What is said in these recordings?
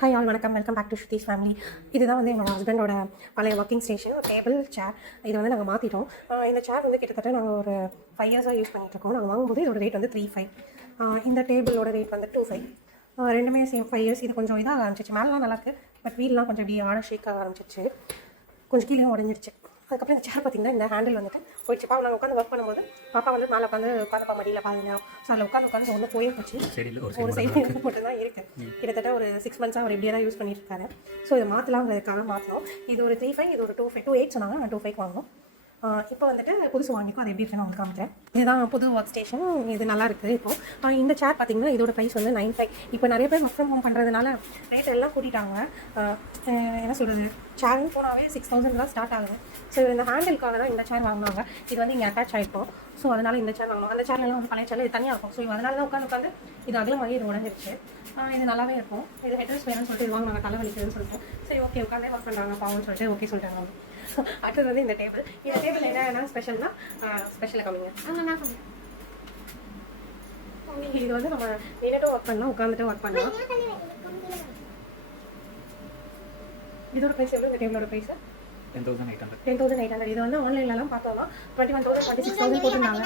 Hi all வணக்கம், welcome back to ஸ்ருதிஸ் family. இதுதான் வந்து என்னோட ஹஸ்பண்டோட பழைய ஒர்க்கிங் ஸ்டேஷன், ஒரு டேபிள் சேர். இது வந்து நாங்கள் மாற்றிட்டோம். இந்த சேர் வந்து கிட்டத்தட்ட நாங்கள் ஒரு 5 இயர்ஸாக யூஸ் பண்ணிகிட்ருக்கோம். நாங்கள் வாங்கும்போது இதோட ரேட் வந்து 3,500. இந்த டேபிளோட ரேட் வந்து 2,500. ரெண்டுமே சேம் 5 இயர்ஸ். இது கொஞ்சம் இதாக ஆரம்பிச்சிச்சு, மேலாம் நல்லாயிருக்கு, பட் வீல்லாம் கொஞ்சம் இப்படி ஆட ஷேக் ஆக ஆரம்பிச்சிச்சு, கொஞ்சம் கீழே உடஞ்சிருச்சு. அதுக்கப்புறம் இந்த சேர் பார்த்திங்கன்னா இந்த ஹேண்டில் வந்துட்டு போயிடுச்சு. நாங்கள் உட்காந்து ஒர்க் பண்ணும்போது பாப்பா வந்து மேலே உட்காந்துப்பா மடியில் பாருங்க. ஸோ அதில் உட்காந்து ஒன்று போயே போச்சு. ஒரு சைடு மட்டும் தான் இருக்குது. கிட்டத்தட்ட ஒரு 6 மந்த்ஸாக அவர் இப்படியே தான் யூஸ் பண்ணிட்டு இருக்காரு. ஸோ இதை மாற்றலாங்கிறதுக்காக மாற்றணும். இது ஒரு 3,500, இது ஒரு 2,800 சொன்னாங்க. நான் 2,500 வாங்கணும். இப்போ வந்துட்டு புதுசு வாங்கிக்கும், அது எப்படி இருக்குன்னு உங்களுக்கு காமிக்கிறேன். இதுதான் புது ஒர்க் ஸ்டேஷன். இது நல்லா இருக்குது. இப்போ இந்த சேர் பார்த்தீங்கன்னா இதோட ப்ரைஸ் வந்து 9,500. இப்போ நிறைய பேர் ஒர்க் ஃப்ரம் ஹோம் பண்ணுறதுனால ரேட் எல்லாம் கூட்டிட்டாங்க. என்ன சொல்கிறது, சேர்னு போனாவே 6,000 தான் ஸ்டார்ட் ஆகுது. ஸோ இந்த ஹேண்டிலுக்காக தான் இந்த சேர் வாங்கினாங்க. இது வந்து இங்கே அட்டாச் ஆகிருக்கும். ஸோ அதனால் இந்த சேர் வாங்கணும். அந்த சேர்லாம் வந்து பழைய சேர் இது தனியாக இருக்கும். ஸோ அதனால தான் உட்காந்து இது அகலமாகி இது உடஞ்சிருச்சு. இது நல்லாவே இருக்கும். இது ஹெட்ரஸ் வேணும்னு சொல்லிட்டு இது வாங்கினாங்க, தலை வலிக்குதுன்னு சொல்லிட்டு. சரி ஓகே உட்காந்தே ஒர்க் பண்ணுறாங்க பாவம்னு சொல்லிட்டு ஓகே சொல்லிட்டாங்க. அடுத்தது வந்து இந்த டேபிள். இந்த டேபிள் என்ன ஸ்பெஷல்னா, ஸ்பெஷலாக கம்மிங்க. இது வந்து நம்ம நின்றுட்டு ஒர்க் பண்ணலாம், உட்காந்துட்டு ஒர்க் பண்ணலாம். இதோட ப்ரைஸ் எவ்வளோ? இந்த டேபிளோட ப்ரைஸ் 10,800. இது வந்து ஆன்லைன்லலாம் பார்த்தோம்னா 21,000 26,000 போட்டுருந்தாங்க.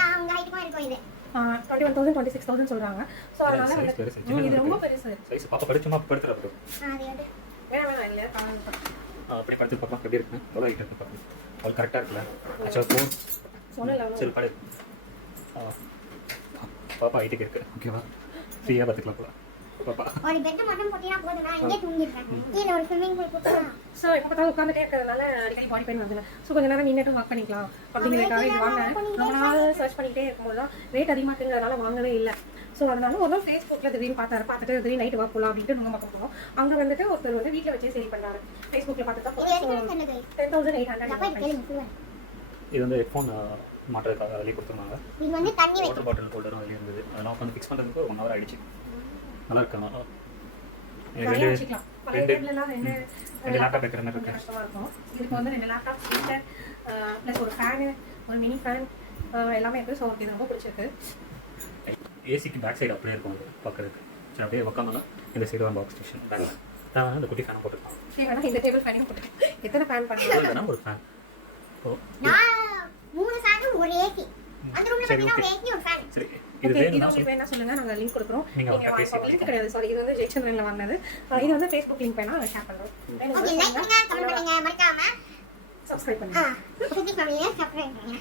21,000 26,000 சொல்கிறாங்க. ஸோ அதனால இது ரொம்ப பெருசு. வேணாம் இல்லை அப்படி படுத்து பார்க்கலாம், எப்படி இருக்குன்னு எவ்வளோ ஹைட் இருக்கு பார்க்கலாம். அது கரெக்டாக இருக்குல்ல? ஆக்சுவலாக ஃபோன் சொல்லலாம். சரி படு. பாப்பா ஹைட்டுக்கு இருக்குது, ஓகேவா? ஃப்ரீயாக பார்த்துக்கலாம் போல. பாப்பா ஒரு பெட் மட்டும் போட்டினா போதும், நான் இங்கே தூங்கிடுறேன். கீழ ஒரு ஸ்விமிங் பூல் போட்டுறேன். ஸோ எப்போ பார்த்தாலும் உட்காந்துட்டே இருக்கிறதுனால அடிக்கடி பாடி பெயின் வருதுல்ல. ஸோ கொஞ்சம் நேரம் நின்றுட்டு ஒர்க் பண்ணிக்கலாம் அப்படிங்கிறதுக்காக இது வாங்கினேன். ரொம்ப நாள் சர்ச் பண்ணிகிட்டே இருக்கும்போது தான் ரேட் அதிகமாக இருக்குங்கிறதுனால வாங்கவே இல்லை. ஸோ அதனால ஒரு நாள் ஃபேஸ்புக்கில் திடீர்னு பார்த்துட்டு திடீர்னு நைட்டு ஒர்க் போகலாம் அப்படின்ட்டு நம்ம பக்கம் போனோம். அங்கே வந்துட்டு ஒருத்தர் வந்து வீட்டில் வச்சே சேல் பண்ணுறாரு. ஃபேஸ்புக்கில் பார்த்துட்டு 10,800. இது வந்து ஹெட்ஃபோன் மாட்டுறதுக்காக வெளியே கொடுத்துருந்தாங்க. இது வந்து தண்ணி வாட்டர் பாட்டில் ஹோல்டரும் வெளியே இருந்தது. அதெல்லாம் உட்காந்து ஃபிக்ஸ் பண்ணுறதுக்கு 1 hour ஆகிடுச்சு. நல்லா இருக்கா? ரெண்டு லேப்டாப் வைக்கிற மாதிரி இருக்கு. கஷ்டமாக இருக்கும். இதுக்கு வந்து 2 லேப்டாப், ஸ்பீக்கர் ப்ளஸ் ஒரு ஃபேனு, ஒரு மினி ஃபேன் எல்லாமே இருக்குது. ஸோ இது ரொம்ப பிடிச்சிருக்கு. ஏசிக்கு பேக் சைடு அப்படியே இருக்கும், அது பார்க்குறதுக்கு. சரி அப்படியே உட்காந்தோம்னா இந்த சைடு தான் பாக்ஸ் ஸ்டேஷன் பேக் தான். இந்த குட்டி ஃபேனை போட்டுருக்கான். இந்த டேபிள் ஃபேனையும் போட்டுருக்கேன். எத்தனை ஃபேன் பண்ணுறேன்? ஒரு ஃபேன். நான் 3 ஃபேன் ஒரு ஏசி. அந்த ரூம்ல பார்த்தீங்கன்னா ஒரு ஏசி ஒரு ஃபேன். சரி இது வேணா சொல்லுங்க, நாங்க லிங்க் கொடுக்குறோம். நீங்க லிங்க் கிடையாது, சாரி, இது வந்து ஜெயச்சந்திரன்ல வாங்கினது. இது வந்து ஃபேஸ்புக் லிங்க் வேணா ஷேர் பண்றோம். ஓகே, லைக் பண்ணுங்க, கமெண்ட் பண்ணுங்க, மறக்காம சப்ஸ்கிரைப் பண்ணுங்க. ஸ்ருதி ஃபேமிலியை சப்ஸ்கிரைப் பண்ணுங்க.